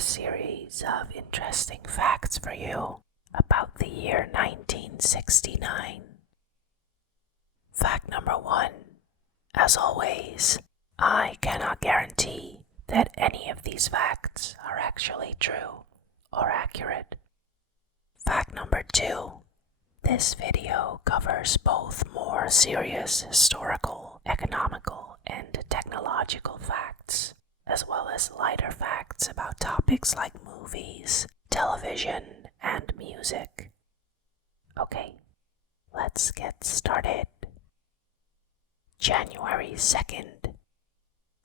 a series of interesting facts for you about the year 1969. Fact number 1. As always, I cannot guarantee that any of these facts are actually true or accurate. Fact number 2. This video covers both more serious historical, economical, and technological facts, as well as lighter facts about topics like movies, television, and music. Okay, let's get started. January 2nd.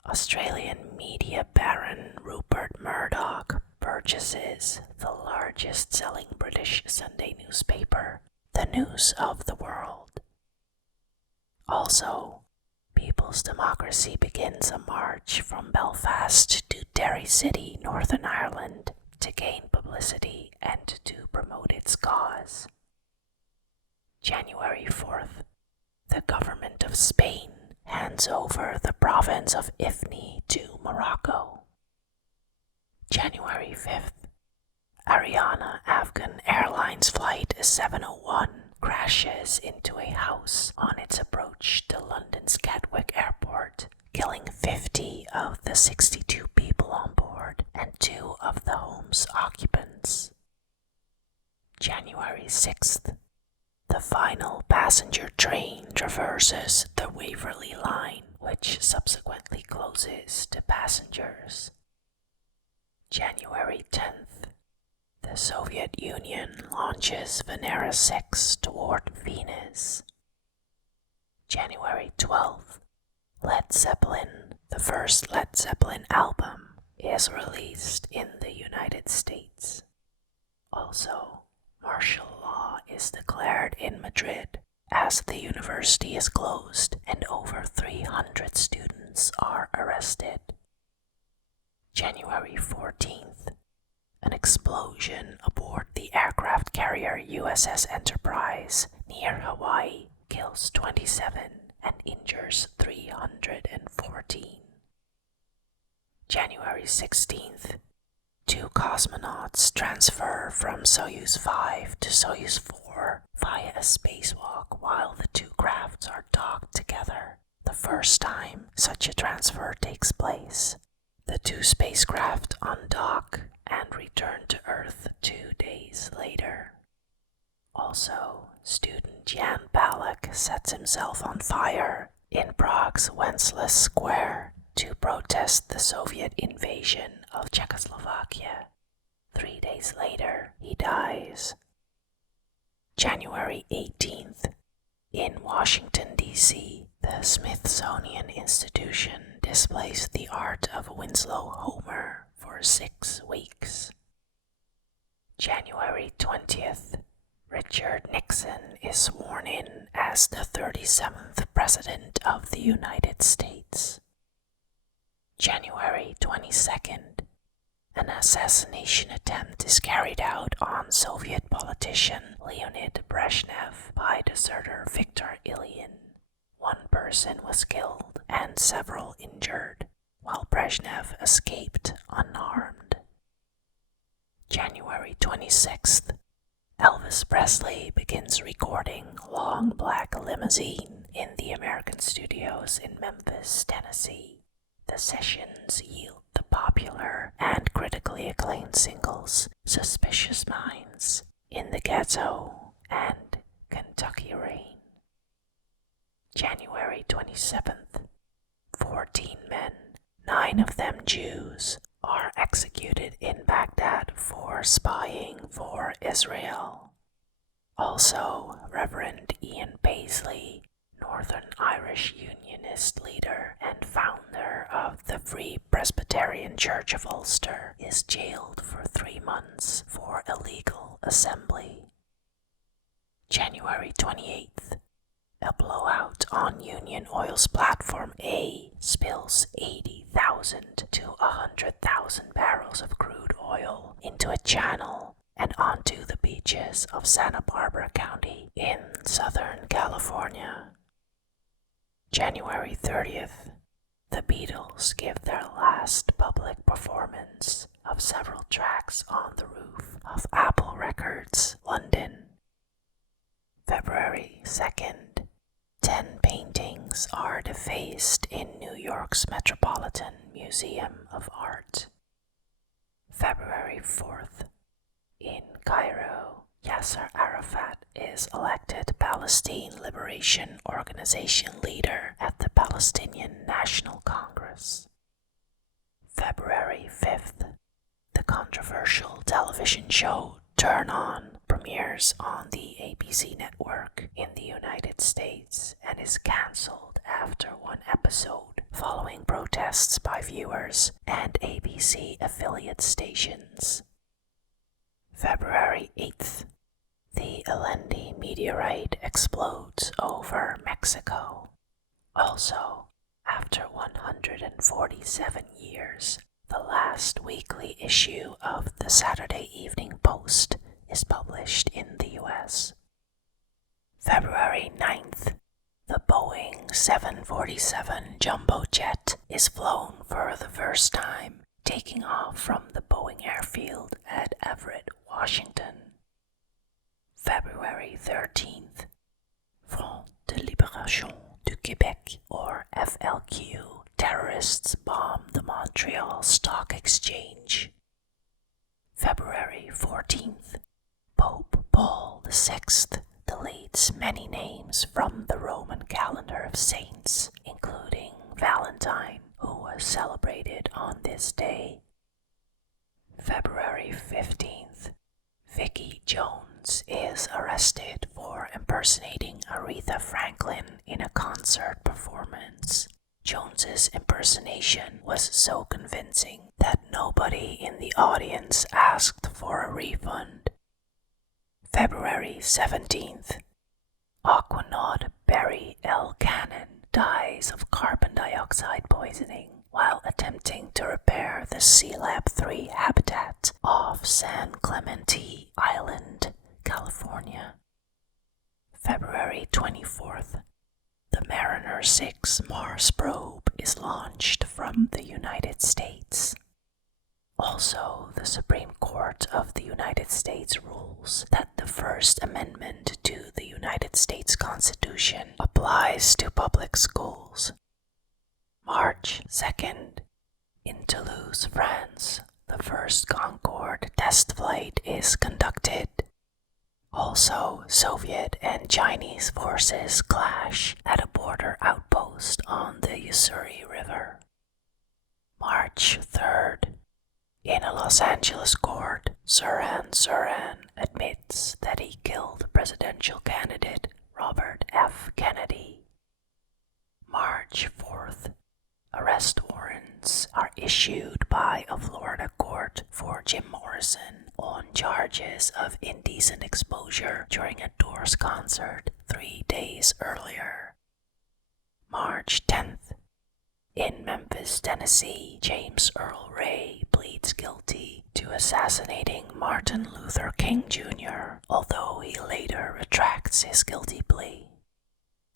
Australian media baron Rupert Murdoch purchases the largest selling British Sunday newspaper, The News of the World. Also, People's Democracy begins a march from Belfast to Derry City, Northern Ireland, to gain publicity and to promote its cause. January 4th. The government of Spain hands over the province of Ifni to Morocco. January 5th. Ariana Afghan Airlines Flight 701 crashes into a house on its approach to London's Gatwick Airport, killing 50 of the 62 people on board and 2 of the home's occupants. January 6th. The final passenger train traverses the Waverley Line, which subsequently closes to passengers. January 10th. The Soviet Union launches Venera 6 toward Venus. January 12th. Led Zeppelin, the first Led Zeppelin album, is released in the United States. Also, martial law is declared in Madrid as the university is closed and over 300 students are arrested. January 14th. An explosion aboard the aircraft carrier USS Enterprise near Hawaii kills 27 and injures 314. January 16th. 2 cosmonauts transfer from Soyuz 5 to Soyuz 4 via a spacewalk while the 2 crafts are docked together, the first time such a transfer takes place. The 2 spacecraft undock and return to Earth 2 days later. Also, student Jan Palach sets himself on fire in Prague's Wenceslas Square to protest the Soviet invasion of Czechoslovakia. 3 days later, he dies. January 18th. In Washington, D.C., the Smithsonian Institution displays the art of Winslow Homer for 6 weeks. January 20th. Richard Nixon is sworn in as the 37th President of the United States. January 22nd. An assassination attempt is carried out on Soviet politician Leonid Brezhnev by deserter Viktor Ilyin. 1 person was killed and several injured, while Brezhnev escaped unharmed. January 26th. Elvis Presley begins recording Long Black Limousine in the American studios in Memphis, Tennessee. The sessions yield the popular and critically acclaimed singles Suspicious Minds, In the Ghetto, and Kentucky Rain. January 27th. 14 men, 9 of them Jews, are executed in Baghdad for spying for Israel. Also, Reverend Ian Paisley, Northern Irish Unionist leader and founder of the Free Presbyterian Church of Ulster, is jailed for 3 months for illegal assembly. January 28th. A blowout on Union Oil's Platform A spills 80,000 to 100,000 barrels of crude oil into a channel and onto the beaches of Santa Barbara County in Southern California. January 30th. The Beatles give their last public performance of several tracks on the roof of Apple Records, London. February 2nd, 10 paintings are defaced in New York's Metropolitan Museum of Art. February 4th, in Cairo, Yasser Arafat is elected Palestine Liberation Organization leader at the Palestinian National Congress. February 5th, the controversial television show Turn On premieres on the ABC network in the United States and is cancelled after one episode following protests by viewers and ABC affiliate stations. February 8th, the Allende meteorite explodes over Mexico. Also, after 147 years, the last weekly issue of the Saturday Evening Post is published in the US. February 9th, the Boeing 747 jumbo jet is flown for the first time, taking off from the Boeing airfield at Everett, Washington. February 13th, Front de Libération du Québec, or FLQ, terrorists bomb the Montreal Stock Exchange. February 14th, Pope Paul VI deletes many names from the Roman calendar of saints, including Valentine, who was celebrated on this day. February 15th, Vicki Jones is arrested for impersonating Aretha Franklin in a concert performance. Jones's impersonation was so convincing that nobody in the audience asked for a refund. February 17th, Aquanaut Barry L. Cannon dies of carbon dioxide poisoning while attempting to repair the Sealab 3 habitat off San Clemente Island, California. February 24th, the Mariner 6 Mars probe is launched from the United States. Also, the Supreme Court of the United States rules that the First Amendment to the United States Constitution applies to public schools. March 2nd, in Toulouse, France, the first Concorde test flight is conducted. Also, Soviet and Chinese forces clash at a border outpost on the Ussuri River. March 3rd, in a Los Angeles court, Sirhan Sirhan admits that he killed presidential candidate Robert F. Kennedy. March 4th, arrest warrants are issued by a Florida court for Jim Morrison on charges of indecent exposure during a Doors concert 3 days earlier. March 10th, in Memphis, Tennessee, James Earl Ray pleads guilty to assassinating Martin Luther King Jr., although he later retracts his guilty plea.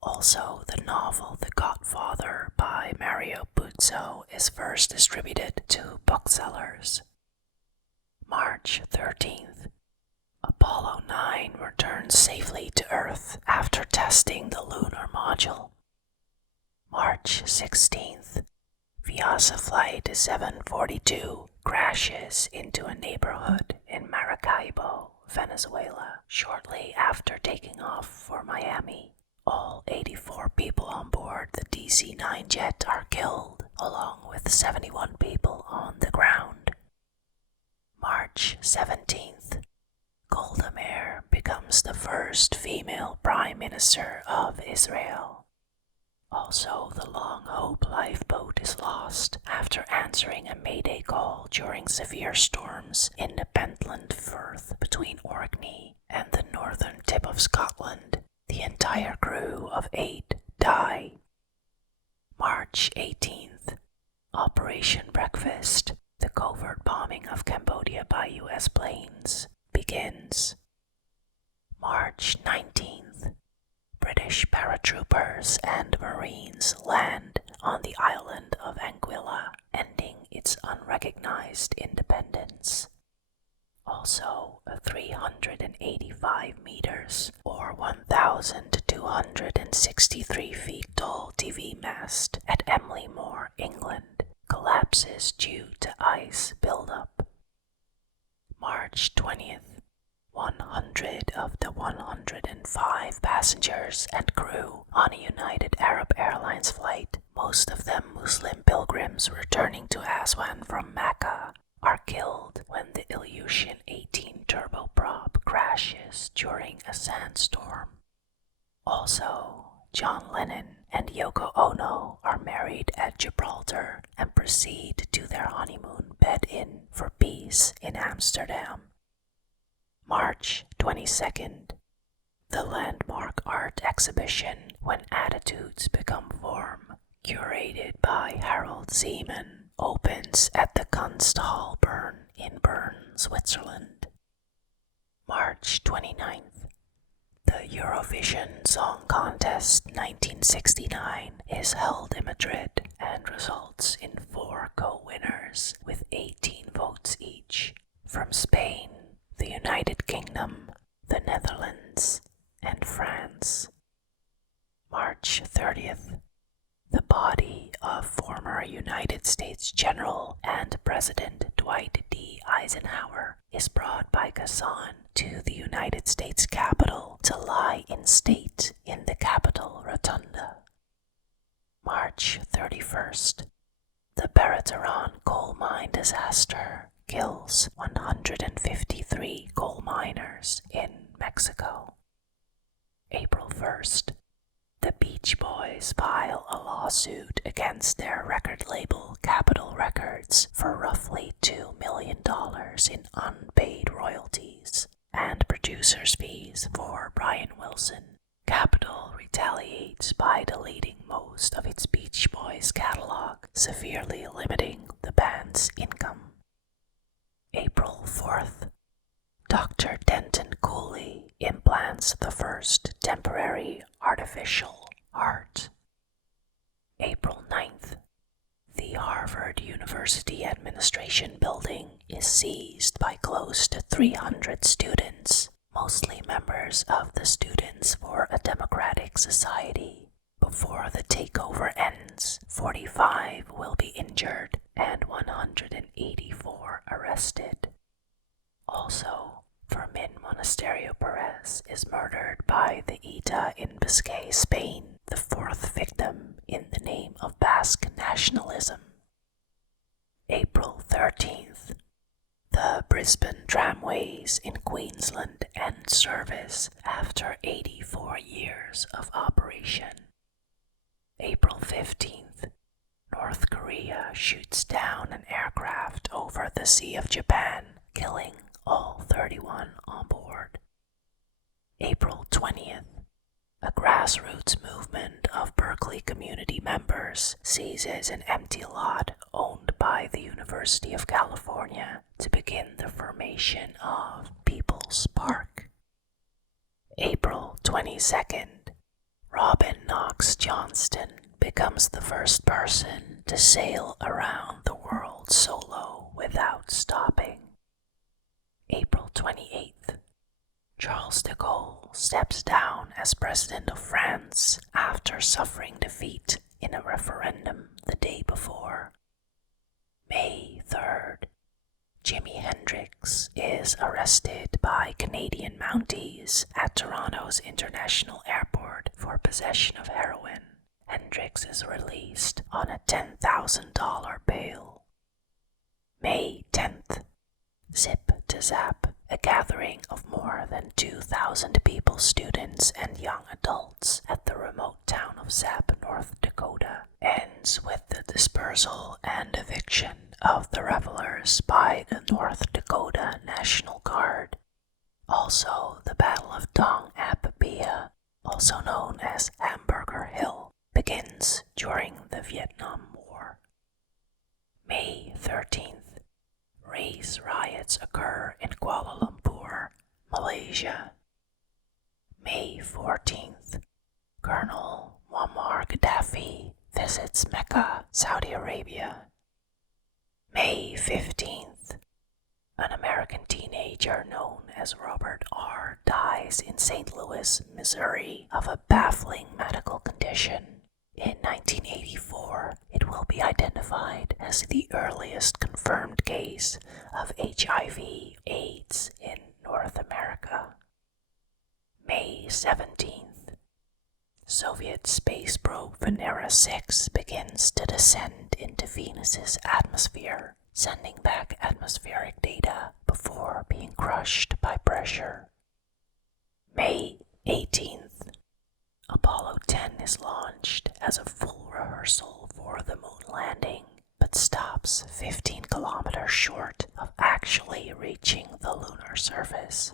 Also, the novel The Godfather by Mario Puzo is first distributed to booksellers. March 13th, Apollo 9 returns safely to Earth after testing the lunar module. March 16th, Viasa Flight 742 crashes into a neighborhood in Maracaibo, Venezuela, shortly after taking off for Miami. All 84 people on board the DC-9 jet are killed, along with 71 people on the ground. March 17th, Golda Meir becomes the first female Prime Minister of Israel. Also, the Long Hope lifeboat is lost after answering a mayday call during severe storms in the Pentland Firth between Orkney and the northern tip of Scotland. The entire crew of 8 die. March 18th, Operation Breakfast, the covert bombing of Cambodia by US planes, begins. March 19th, British paratroopers and Marines land on the island of Anguilla, ending its unrecognized independence. also a 385 meters or 1,263 feet tall TV mast at Emley Moor, England, collapses due to ice buildup. March 20th, 100 of the 105 passengers and crew on a United Arab Airlines flight, most of them Muslim pilgrims returning to Aswan from Mecca, are killed when the Ilyushin 18 turboprop crashes during a sandstorm. Also, John Lennon and Yoko Ono are married at Gibraltar and proceed to their honeymoon bed-in for peace in Amsterdam. March 22nd, the landmark art exhibition When Attitudes Become Form, curated by Harold Zeman, opens at the Kunsthal Bern in Bern, Switzerland. March 29th, the Eurovision Song Contest 1969 is held in Madrid and results in 4 co-winners with 18 votes each from Spain, the United Kingdom, the Netherlands, and France. March 30th, the body of former United States General and President Dwight D. Eisenhower is brought by Kazan to the United States Capitol to lie in state in the Capitol Rotunda. March 31st, the Barataran coal mine disaster kills 153 coal miners in Mexico. April 1st, the Beach Boys file a lawsuit against their record label Capitol Records for roughly $2 million in unpaid royalties and producers' fees for Brian Wilson. Capitol retaliates by deleting most of its Beach Boys catalog, severely limiting the band's income. April 4th, Dr. Denton Cooley implants the first temporary artificial heart. April 9th, the Harvard University Administration building is seized by close to 300 students, mostly members of the Students for a Democratic Society. Before the takeover ends, 45 will be injured and 184 arrested. Also, Fermin Monasterio Perez is murdered by the ETA in Biscay, Spain, the 4th victim in the name of Basque nationalism. April 13th, the Brisbane tramways in Queensland end service after 84 years of operation. April 15th, North Korea shoots down an aircraft over the Sea of Japan, killing all 31 on board. April 20th, a grassroots movement of Berkeley community members seizes an empty lot owned by the University of California to begin the formation of People's Park. April 22nd, Robin Knox Johnston becomes the first person to sail around the world solo without stopping. April 28th, Charles de Gaulle steps down as President of France after suffering defeat in a referendum the day before. May 3rd, Jimi Hendrix is arrested by Canadian Mounties at Toronto's International Airport for possession of heroin. Hendrix is released on a $10,000 bail. May 10th, Zip to Zap, a gathering of more than 2,000 people, students, and young adults at the remote town of Zap, North Dakota, ends with the dispersal and eviction of the revelers by the North Dakota National Guard. Also, the Battle of Dong Ap Bia, also known as Hamburger Hill, begins during the Vietnam War. May 13th, race riots occur in Kuala Lumpur, Malaysia. May 14th, Colonel Muammar Gaddafi visits Mecca, Saudi Arabia. May 15th, An American teenager known as Robert R. dies in St. Louis, Missouri of a baffling medical condition. In 1984, it will be identified as the earliest confirmed case of HIV/AIDS in North America. May 17th. Soviet space probe Venera 6 begins to descend into Venus's atmosphere, sending back atmospheric data before being crushed by pressure. May 18th. Apollo 10 is launched as a full rehearsal for the moon landing, but stops 15 kilometers short of actually reaching the lunar surface.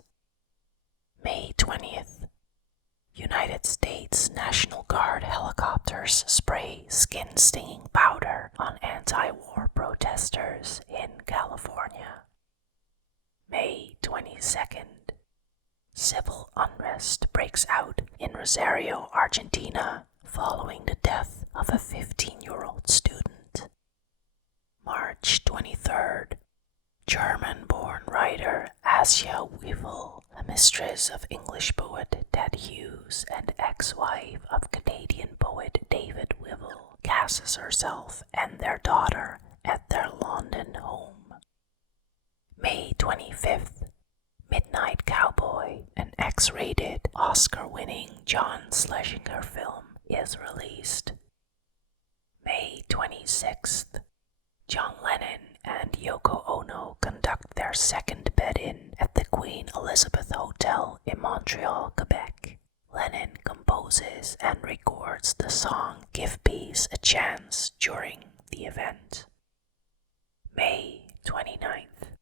May 20th. United States National Guard helicopters spray skin-stinging powder on anti-war protesters in California. May 22nd. Civil unrest breaks out in Rosario, Argentina, following the death of a 15-year-old student. March 23rd. German-born writer Asja Weevil, a mistress of English poet Ted Hughes and ex-wife of Canadian poet David Weevil, casts herself and their daughter at their London home. May 25th. Midnight Cowboy, an X-rated, Oscar-winning John Schlesinger film, is released. May 26th. John Lennon and Yoko Ono conduct their second bed-in at the Queen Elizabeth Hotel in Montreal, Quebec. Lennon composes and records the song Give Peace a Chance during the event. May 29th.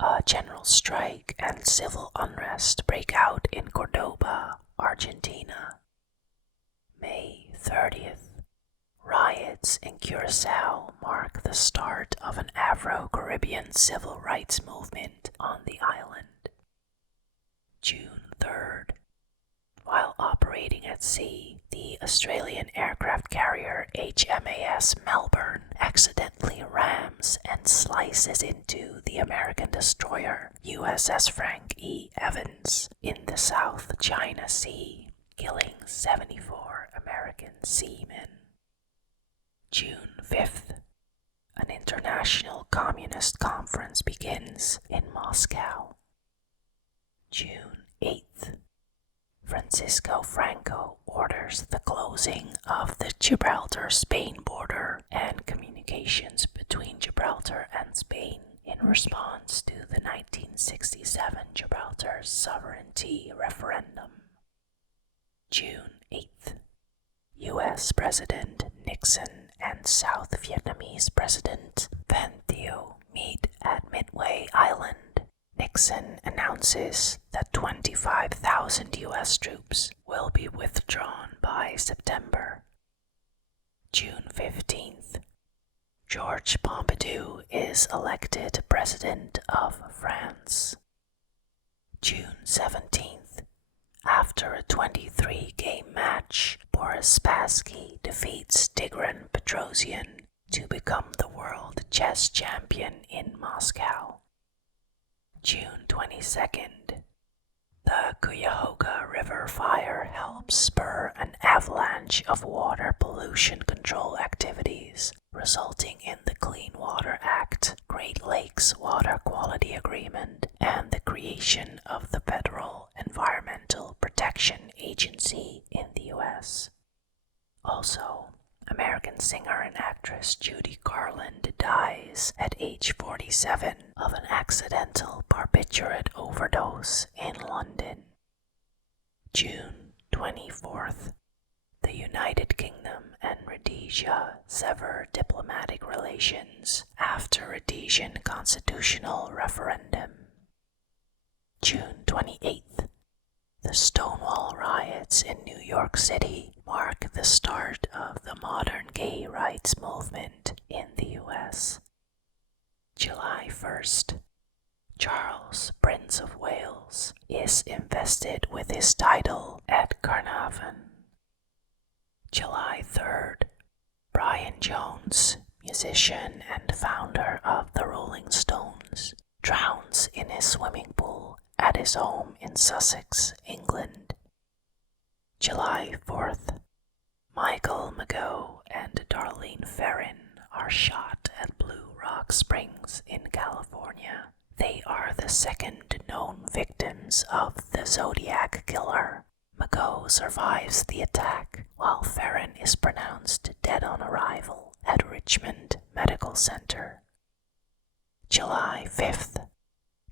A general strike and civil unrest break out in Cordoba, Argentina. May 30th. Riots in Curacao mark the start of an Afro-Caribbean civil rights movement on the island. June 3rd. While operating at sea, the Australian aircraft carrier HMAS Melbourne accidentally rams and slices into the American destroyer USS Frank E. Evans in the South China Sea, killing 74 American seamen. June 5th. An international communist conference begins in Moscow. June 8th. Francisco Franco orders the closing of the Gibraltar-Spain border and communications between Gibraltar and Spain in response to the 1967 Gibraltar sovereignty referendum. June 8th. U.S. President Nixon and South Vietnamese President Van Thieu meet at Midway Island. Nixon announces that 25,000 U.S. troops will be withdrawn by September. June 15th. Georges Pompidou is elected President of France. June 17th. After a 23-game match, Boris Spassky defeats Tigran Petrosian to become the world chess champion in Moscow. June 22nd. The Cuyahoga River fire helps spur an avalanche of water pollution control activities, resulting in the Clean Water Act, Great Lakes Water Quality Agreement, and the creation of the Federal Environmental Protection Agency in the U.S. Also, American singer and actress Judy Garland dies at age 47 of an accidental barbiturate overdose in London. June 24th. The United Kingdom and Rhodesia sever diplomatic relations after Rhodesian constitutional referendum. June 28th. The Stonewall riots in New York City mark the start of the modern gay rights movement in the U.S. July 1st. Charles, Prince of Wales, is invested with his title at Carnarvon. July 3rd. Brian Jones, musician and founder of the Rolling Stones, drowns in his swimming pool at his home in Sussex, England. July 4th. Michael Mago and Darlene Ferrin are shot at Blue Rock Springs in California. They are the second known victims of the Zodiac Killer. Mago survives the attack, while Ferrin is pronounced dead on arrival at Richmond Medical Center. July 5th.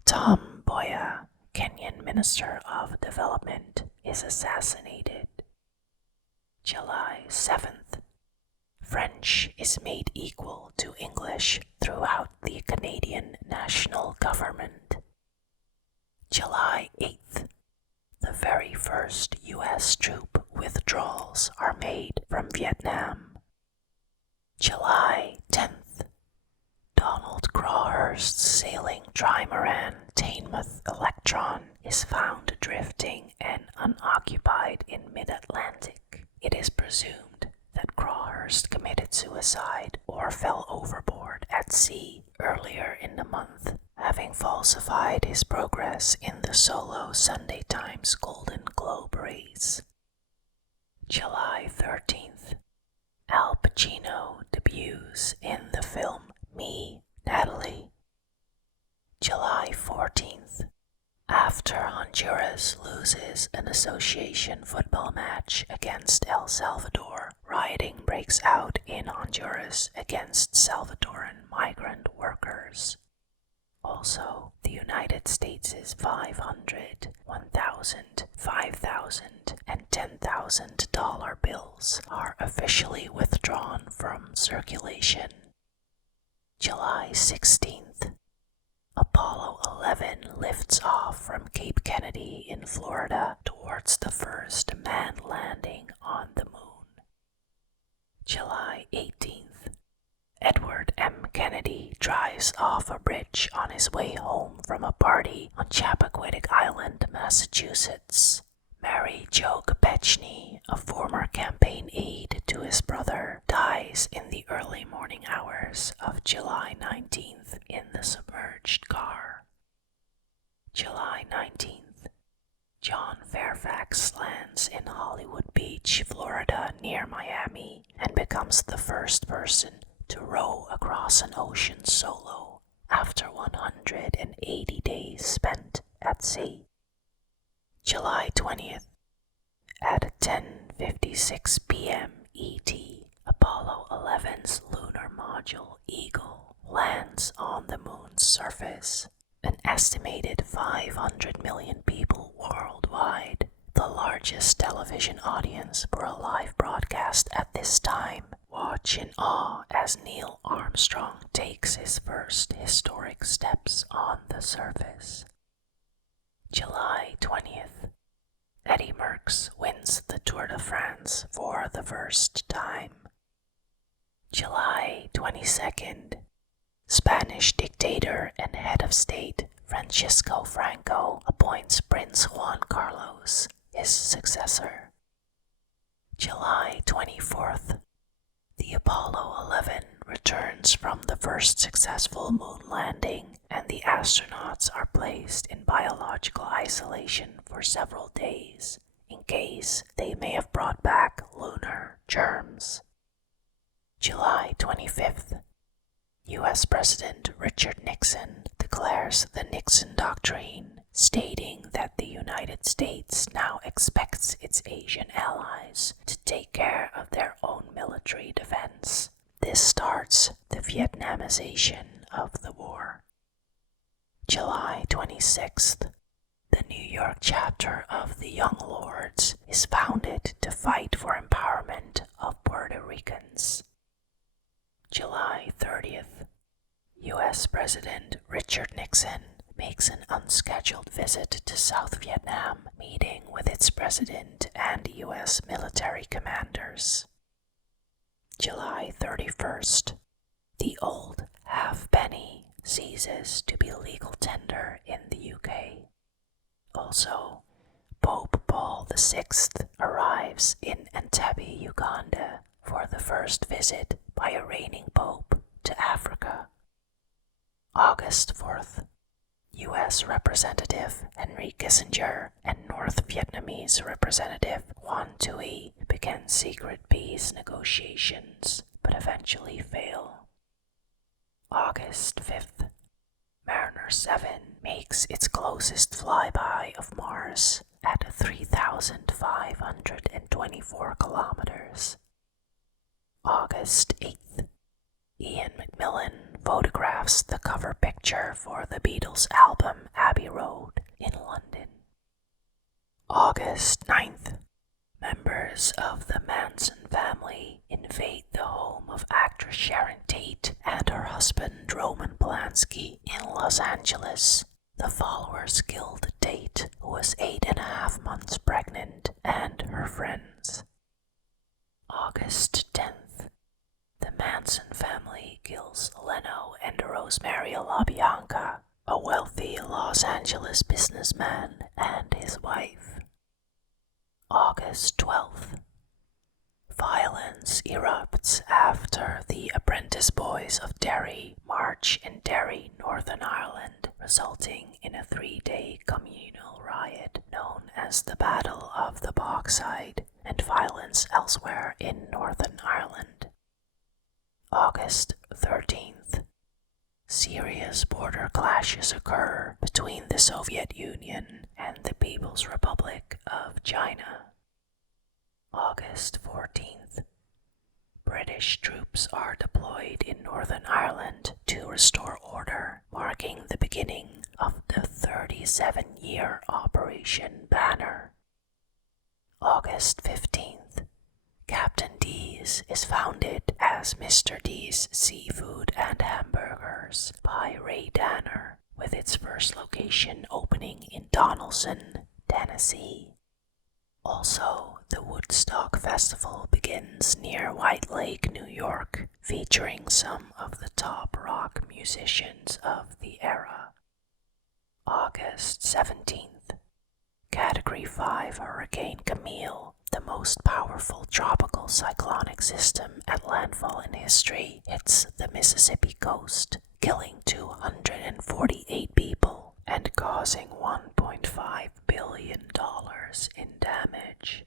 Tom Mboya, Kenyan Minister of Development, is assassinated. July 7th. French is made equal to English throughout the Canadian national government. July 8th. The very first U.S. troop withdrawals are made from Vietnam. July 10th. Donald Crawhurst's sailing trimaran Teignmouth Electron is found drifting and unoccupied in mid-Atlantic. It is presumed that Crawhurst committed suicide or fell overboard at sea earlier in the month, having falsified his progress in the solo Sunday Times Golden Globe race. July 13th. Al Pacino debuts in the film Me, Natalie. July 14th. After Honduras loses an association football match against El Salvador, rioting breaks out in Honduras against Salvadoran migrant workers. Also, the United States' 500, 1,000, 5,000, and $10,000 bills are officially withdrawn from circulation. July 16th. Apollo 11 lifts off from Cape Kennedy in Florida towards the first manned landing on the moon. July 18th. Edward M. Kennedy drives off a bridge on his way home from a party on Chappaquiddick Island, Massachusetts. Mary Jo Kopechny, a former campaign aide to his brother, dies in the early morning hours of July 19th in the submerged car. July 19th. John Fairfax lands in Hollywood Beach, Florida, near Miami, and becomes the first person to row across an ocean solo after 180 days spent at sea. July 20th. At 10:56 p.m. ET, Apollo 11's lunar module Eagle lands on the moon's surface. An estimated 500 million people worldwide, the largest television audience for a live broadcast at this time, watch in awe as Neil Armstrong takes his first historic steps on the surface. July 20th. Eddie Merckx wins the Tour de France for the first time. July 22nd. Spanish dictator and head of state Francisco Franco appoints Prince Juan Carlos his successor. July 24th. The Apollo 11 returns from the first successful moon landing, and the astronauts are placed in biological isolation for several days in case they may have brought back lunar germs. July 25th. U.S. President Richard Nixon declares the Nixon Doctrine, stating that the United States now expects its Asian allies to take care of their own military defense. This starts the Vietnamization of the war. July 26th. The New York chapter of the Young Lords is founded to fight for empowerment of Puerto Ricans. July 30th. U.S. President Richard Nixon makes an unscheduled visit to South Vietnam, meeting with its president and U.S. military commanders. July 31st. The old halfpenny ceases to be legal tender in the UK. Also, Pope Paul VI arrives in Entebbe, Uganda, for the first visit by a reigning pope to Africa. August 4th. US Representative Henry Kissinger and North Vietnamese Representative Quan Thuy began secret peace negotiations, but eventually fail. August 5th. Mariner 7 makes its closest flyby of Mars at 3,524 kilometers. August 8th. Ian McMillan photographs the cover picture for the Beatles album Abbey Road in London. August 9th. Members of the Manson family invade the home of actress Sharon Tate and her husband Roman Polanski in Los Angeles. The followers killed Tate, who was 8.5 months pregnant, and her friends. August 10th. The Manson family kills Leno and Rosemary LaBianca, a wealthy Los Angeles businessman, and his wife. August 12th. Violence erupts after the Apprentice Boys of Derry march in Derry, Northern Ireland, resulting in a 3-day communal riot known as the Battle of the Bogside, and violence elsewhere in Northern Ireland. August 13th. Serious border clashes occur between the Soviet Union and the People's Republic of China. August 14th. British troops are deployed in Northern Ireland to restore order, marking the beginning of the 37-year Operation Banner. August 15th. Captain D's is founded as Mr. D's Seafood and Hamburgers by Ray Danner, with its first location opening in Donaldson, Tennessee. Also, the Woodstock Festival begins near White Lake, New York, featuring some of the top rock musicians of the era. August 17th. Category 5 Hurricane Camille, the most powerful tropical cyclonic system at landfall in history, hits the Mississippi coast, killing 248 people and causing $1.5 billion in damage.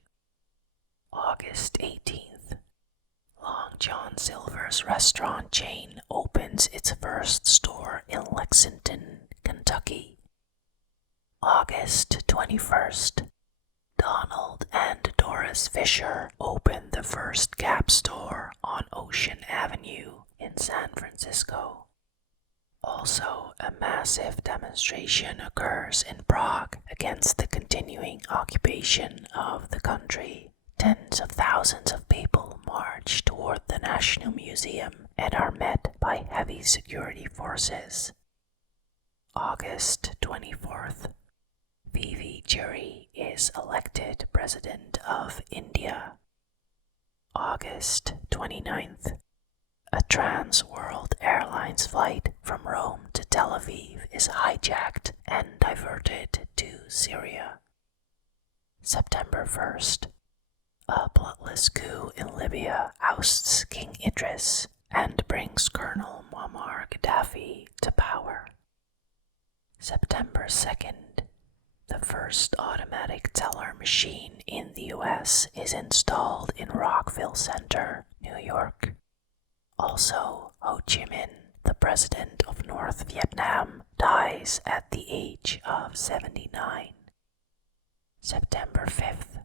August 18th. Long John Silver's restaurant chain opens its first store in Lexington, Kentucky. August 21st. Donald and Doris Fisher opened the first Gap store on Ocean Avenue in San Francisco. Also, a massive demonstration occurs in Prague against the continuing occupation of the country. Tens of thousands of people march toward the National Museum and are met by heavy security forces. August 24th. V.V. Jury is elected President of India. August 29th. A Trans-World Airlines flight from Rome to Tel Aviv is hijacked and diverted to Syria. September 1st. A bloodless coup in Libya ousts King Idris and brings Colonel Muammar Gaddafi to power. September 2nd. The first automatic teller machine in the US is installed in Rockville Center, New York. Also, Ho Chi Minh, the president of North Vietnam, dies at the age of 79. September 5th.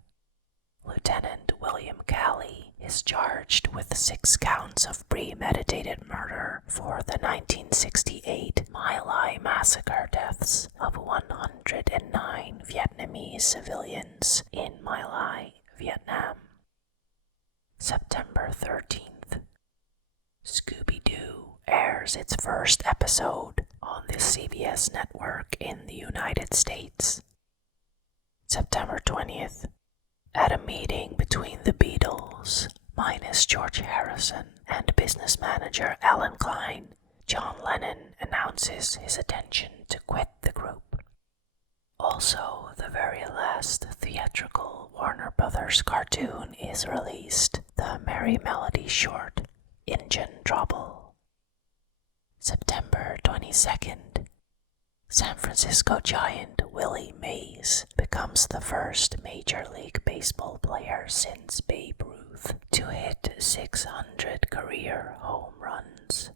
Lieutenant William Calley is charged with 6 counts of premeditated murder for the 1968 My Lai massacre deaths of 109 Vietnamese civilians in My Lai, Vietnam. September 13th. Scooby-Doo airs its first episode on the CBS network in the United States. September 20th. At a meeting between the Beatles, minus George Harrison, and business manager Alan Klein, John Lennon announces his intention to quit the group. Also, the very last theatrical Warner Brothers cartoon is released, the Merry Melody short, Engine Trouble. September 22nd. San Francisco giant Willie Mays becomes the first Major League Baseball player since Babe Ruth to hit 600 career home runs.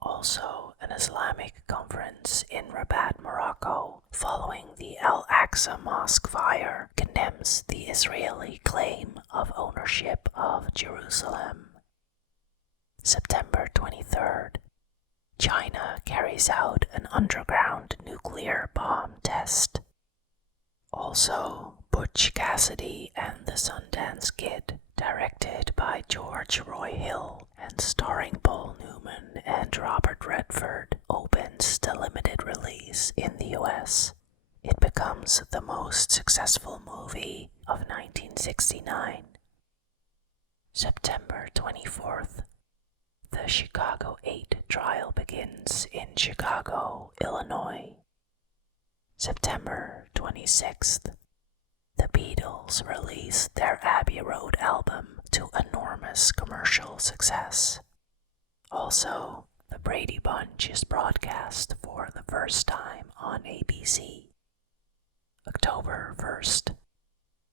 Also, an Islamic conference in Rabat, Morocco, following the Al-Aqsa Mosque fire, condemns the Israeli claim of ownership of Jerusalem. September 23rd. China carries out an underground nuclear bomb test. Also, Butch Cassidy and the Sundance Kid, directed by George Roy Hill and starring Paul Newman and Robert Redford, opens to limited release in the US. It becomes the most successful movie of 1969. September 24th. The Chicago 8 trial begins in Chicago, Illinois. September 26th. The Beatles released their Abbey Road album to enormous commercial success. Also, The Brady Bunch is broadcast for the first time on ABC. October 1st.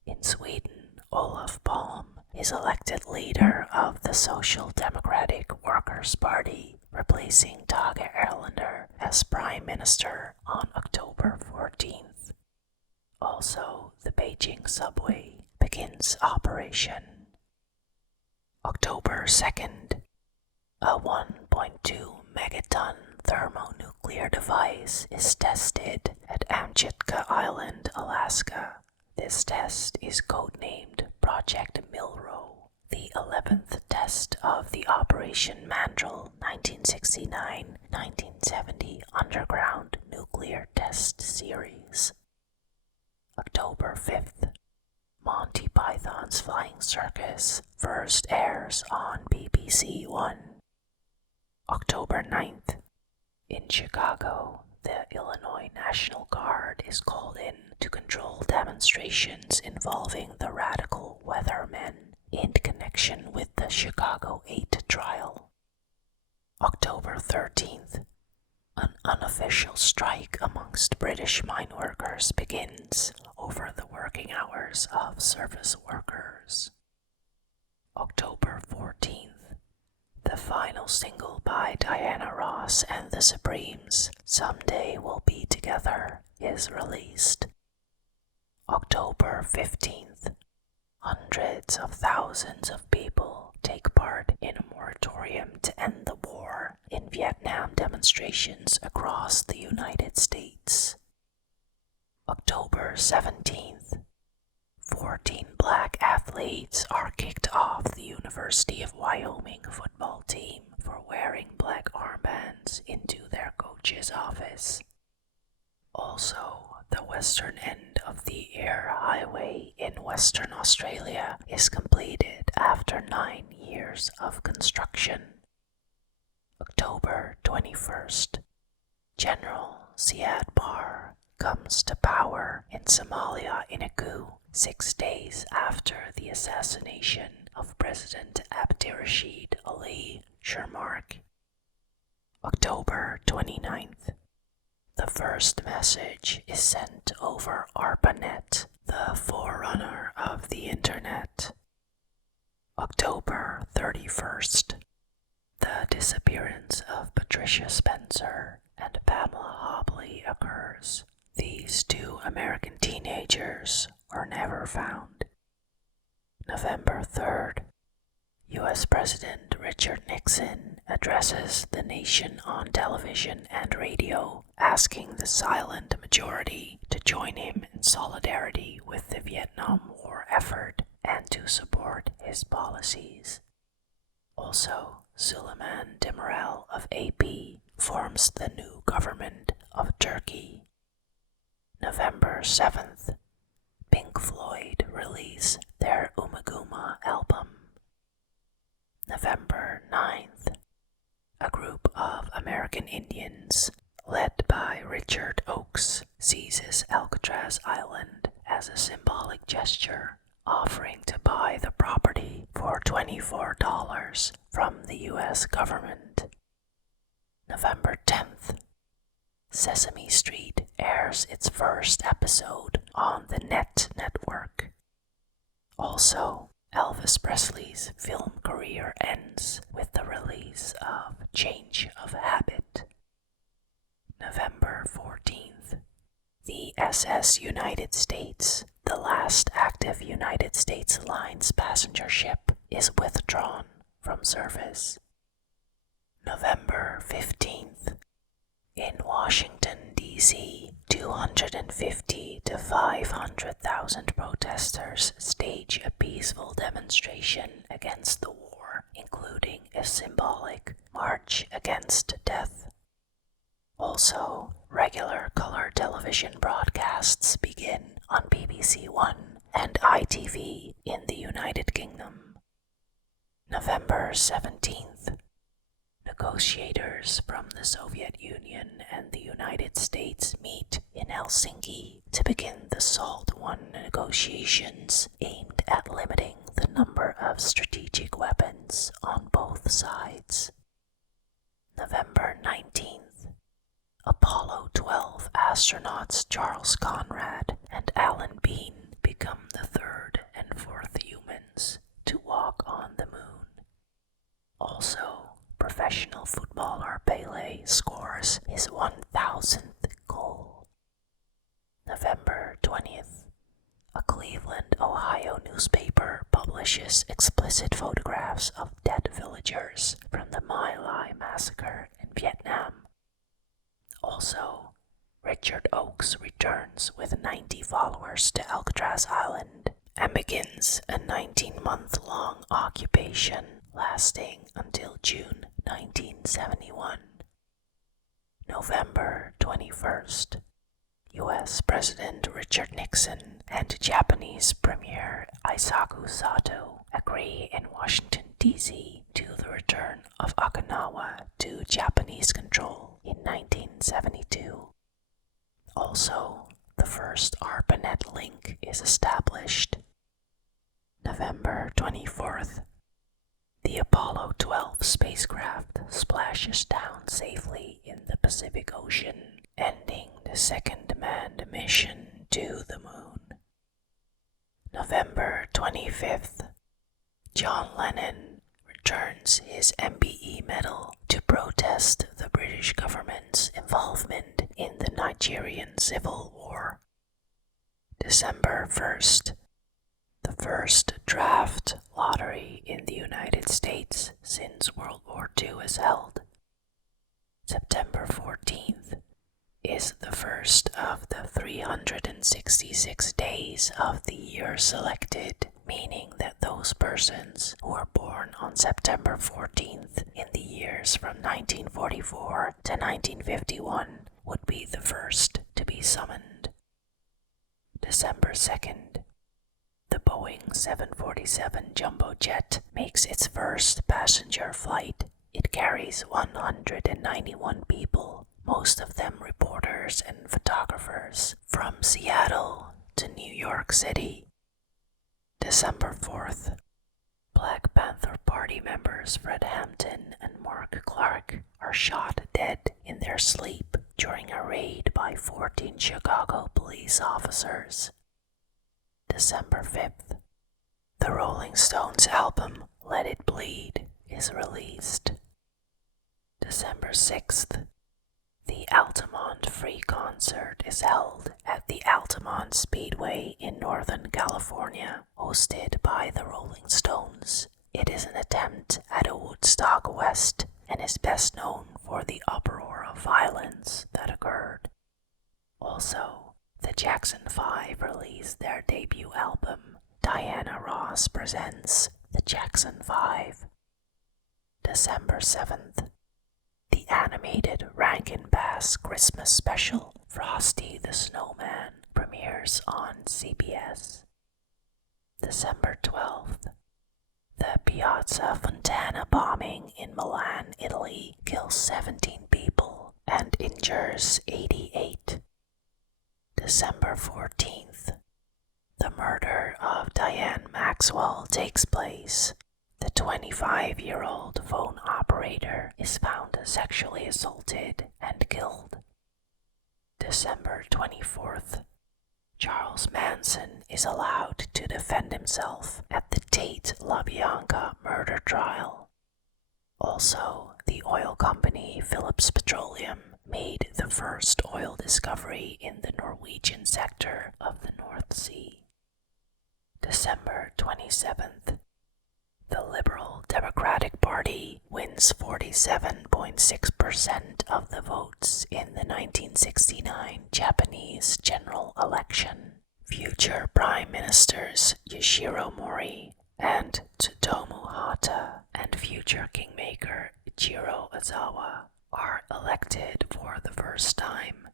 In Sweden, Olof Palme is elected leader of the Social Democratic Workers' Party, replacing Tage Erlander as Prime Minister on October 14th. Also, the Beijing subway begins operation. October 2nd. A 1.2 megaton thermonuclear device is tested at Amchitka Island, Alaska. This test is codenamed Project Milrow, the 11th test of the Operation Mandrel 1969-1970 underground nuclear test series. October 5th. Monty Python's Flying Circus first airs on BBC One. October 9th. In Chicago, the Illinois National Guard is called in to control demonstrations involving the radical Weathermen in connection with the Chicago 8 trial. October 13th. An unofficial strike amongst British mine workers begins over the working hours of service workers. October 14th. The final single by Diana Ross and the Supremes, Someday We'll Be Together, is released. October 15th. Hundreds of thousands of people take part in a moratorium to end the war in Vietnam demonstrations across the United States. October 17th. 14 black athletes are kicked off the University of Wyoming football team for wearing black armbands into their coach's office. Also, the western end of the Eyre Highway in Western Australia is completed after 9 years of construction. October 21st. General Siad Barre comes to power in Somalia in a coup 6 days after the assassination of President Abdirashid Ali Shermark. October 29th. The first message is sent over ARPANET, the forerunner of the Internet. October 31st. The disappearance of Patricia Spencer and Pamela Hobley occurs. These two American teenagers were never found. November 3rd. U.S. President Richard Nixon addresses the nation on television and radio, asking the silent majority to join him in solidarity with the Vietnam War effort and to support his policies. Also, Suleiman Demirel of AP forms the new government of Turkey. November 7th. Pink Floyd release their Umaguma album. November 9th. A group of American Indians, led by Richard Oakes, seizes Alcatraz Island as a symbolic gesture, offering to buy the property for $24 from the U.S. government. November 10th. Sesame Street airs its first episode on the Net Network. Also, Elvis Presley's film career ends with the release of Change of Habit. November 14th. The SS United States, the last active United States Lines passenger ship, is withdrawn from service. November 15th. In Washington, D.C., 250 to 500,000 protesters stage a peaceful demonstration against the war, including a symbolic march against death. Also, regular color television broadcasts begin on BBC One and ITV in the United Kingdom. November 17th. Negotiators from the Soviet Union and the United States meet in Helsinki to begin the SALT I negotiations aimed at limiting the number of strategic weapons on both sides. November 19th. Apollo 12 astronauts Charles Conrad and Alan Bean become the third and fourth humans to walk on the moon. Also, professional footballer Pele scores his 1,000th goal. November 20th. A Cleveland, Ohio newspaper publishes explicit photographs of dead villagers from the My Lai massacre in Vietnam. Also, Richard Oakes returns with 90 followers to Alcatraz Island and begins a 19-month-long occupation lasting until June 1971. November 21st. U.S. President Richard Nixon and Japanese Premier Eisaku Sato agree in Washington, D.C. to the return of Okinawa to Japanese control in 1972. Also, the first ARPANET link is established. November 24th. The Apollo 12 spacecraft splashes down safely in the Pacific Ocean, ending the second manned mission to the moon. November 25th. John Lennon returns his MBE medal to protest the British government's involvement in the Nigerian Civil War. December 1st. The first draft lottery in the United States since World War II is held. September 14th is the first of the 366 days of the year selected, meaning that those persons who were born on September 14th in the years from 1944 to 1951 would be the first to be summoned. December 2nd. The Boeing 747 jumbo jet makes its first passenger flight. It carries 191 people, most of them reporters and photographers, from Seattle to New York City. December 4th. Black Panther Party members Fred Hampton and Mark Clark are shot dead in their sleep during a raid by 14 Chicago police officers. December 5th. The Rolling Stones album Let It Bleed is released. December 6th. The Altamont Free Concert is held at the Altamont Speedway in Northern California, hosted by the Rolling Stones. It is an attempt at a Woodstock West and is best known for the uproar of violence that occurred. Also, the Jackson 5 released their debut album, Diana Ross Presents The Jackson 5. December 7th. The animated Rankin Bass Christmas special, Frosty the Snowman, premieres on CBS. December 12th. The Piazza Fontana bombing in Milan, Italy, kills 17 people and injures 88. December 14th. The murder of Diane Maxwell takes place. The 25-year-old phone operator is found sexually assaulted and killed. December 24th, Charles Manson is allowed to defend himself at the Tate LaBianca murder trial. Also, the oil company Phillips Petroleum made the first oil discovery in the Norwegian sector of the North Sea. December 27th, the Liberal Democratic Party wins 47.6% of the votes in the 1969 Japanese general election. Future Prime Ministers Yoshiro Mori and Tsutomu Hata and future Kingmaker Ichiro Ozawa are elected for the first time.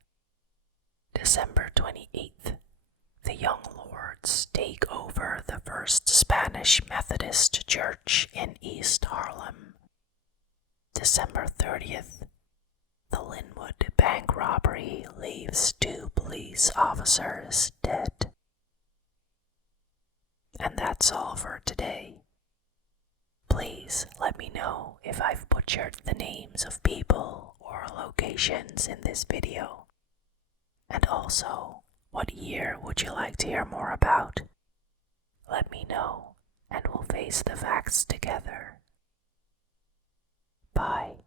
December 28th, the Young Lords take over the first Spanish Methodist church in East Harlem. December 30th, the Linwood bank robbery leaves 2 police officers dead. And that's all for today. Please let me know if I've butchered the names of people or locations in this video. And also, what year would you like to hear more about? Let me know, and we'll face the facts together. Bye.